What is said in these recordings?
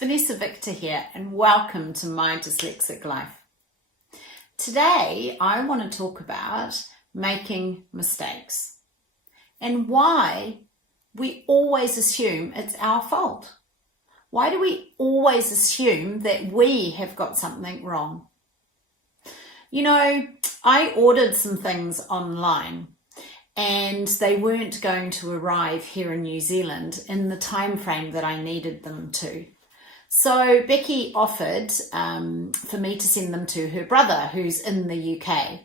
Vanessa Victor here, and welcome to my Dyslexic Life. Today, I want to talk about making mistakes and why we always assume it's our fault. Why do we always assume that we have got something wrong? You know, I ordered some things online and they weren't going to arrive here in New Zealand in the time frame that I needed them to. So Becky offered for me to send them to her brother who's in the UK.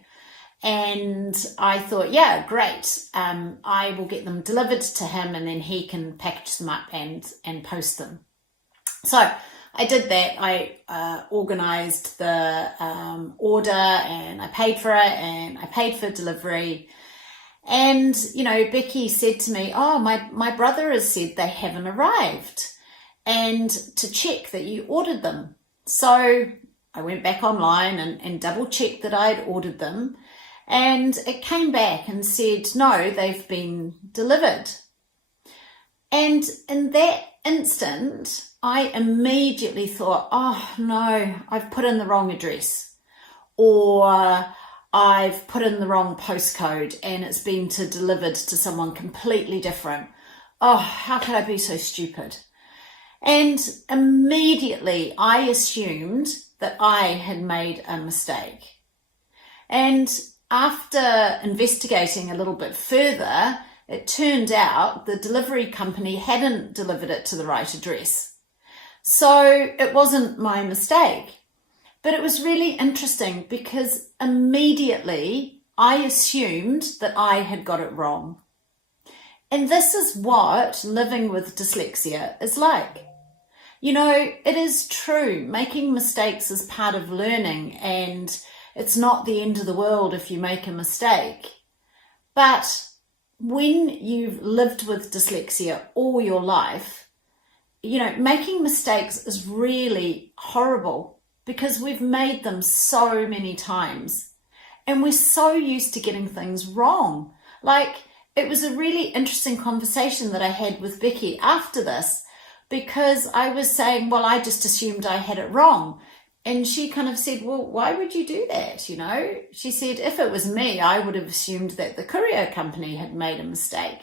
And I thought, yeah, great. I will get them delivered to him and then he can package them up and post them. So I did that. I organised the order and I paid for it and I paid for delivery. And, you know, Becky said to me, oh, my brother has said they haven't arrived and to check that you ordered them. So I went back online and double checked that I'd ordered them. And it came back and said, no, they've been delivered. And in that instant, I immediately thought, oh no, I've put in the wrong address, or I've put in the wrong postcode and it's been delivered to someone completely different. Oh, how could I be so stupid? And immediately I assumed that I had made a mistake. And after investigating a little bit further, it turned out the delivery company hadn't delivered it to the right address. So it wasn't my mistake. But it was really interesting because immediately I assumed that I had got it wrong. And this is what living with dyslexia is like. You know, it is true, making mistakes is part of learning and it's not the end of the world if you make a mistake. But when you've lived with dyslexia all your life, you know, making mistakes is really horrible because we've made them so many times and we're so used to getting things wrong. Like, it was a really interesting conversation that I had with Becky after this because I was saying, well, I just assumed I had it wrong. And she kind of said, well, why would you do that? You know, she said, if it was me, I would have assumed that the courier company had made a mistake.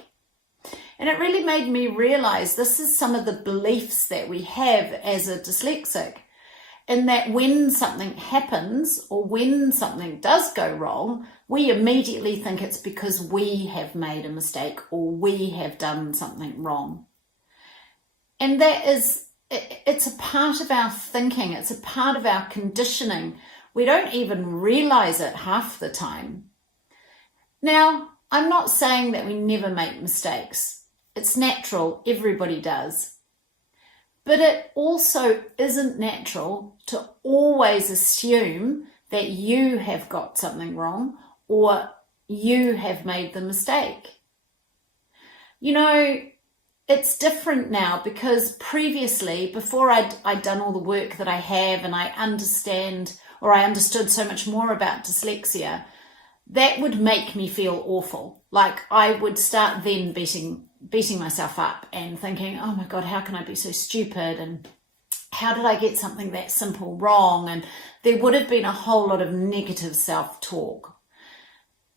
And it really made me realize this is some of the beliefs that we have as a dyslexic, in that when something happens or when something does go wrong, we immediately think it's because we have made a mistake or we have done something wrong. And that is, it's a part of our thinking, it's a part of our conditioning. We don't even realize it half the time. Now, I'm not saying that we never make mistakes. It's natural, everybody does. But it also isn't natural to always assume that you have got something wrong or you have made the mistake. You know, it's different now because previously, before I'd done all the work that I have and I understood so much more about dyslexia, that would make me feel awful. Like I would start then beating myself up and thinking, oh my God, how can I be so stupid? And how did I get something that simple wrong? And there would have been a whole lot of negative self-talk.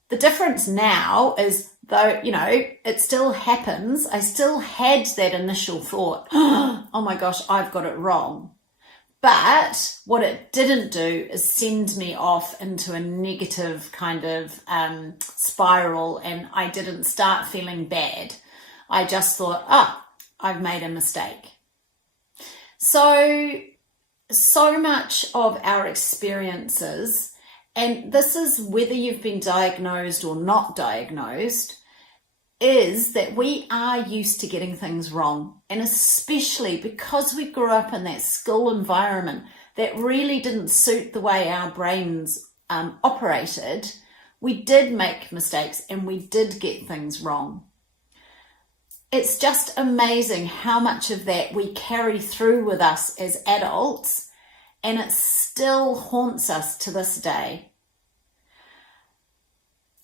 The difference now is, though, you know, it still happens. I still had that initial thought, oh my gosh, I've got it wrong. But what it didn't do is send me off into a negative kind of spiral, and I didn't start feeling bad. I just thought, I've made a mistake. So much of our experiences, and this is whether you've been diagnosed or not diagnosed, is that we are used to getting things wrong. And especially because we grew up in that school environment that really didn't suit the way our brains operated, we did make mistakes and we did get things wrong. It's just amazing how much of that we carry through with us as adults, and it still haunts us to this day.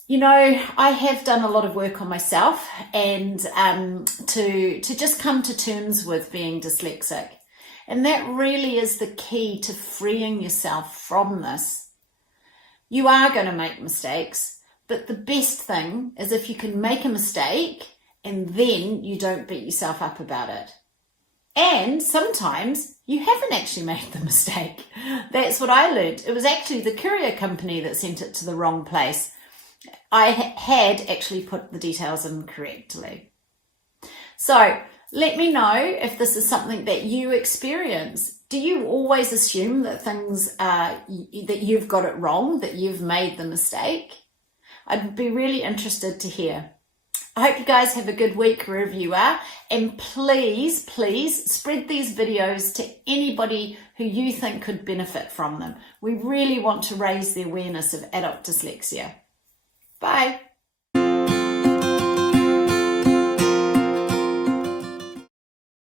You know, I have done a lot of work on myself and to just come to terms with being dyslexic. And that really is the key to freeing yourself from this. You are going to make mistakes, but the best thing is if you can make a mistake and then you don't beat yourself up about it. And sometimes you haven't actually made the mistake. That's what I learned. It was actually the courier company that sent it to the wrong place. I had actually put the details in correctly. So let me know if this is something that you experience. Do you always assume that things that you've got it wrong, that you've made the mistake? I'd be really interested to hear. I hope you guys have a good week wherever you are, and please, please spread these videos to anybody who you think could benefit from them. We really want to raise the awareness of adult dyslexia. Bye.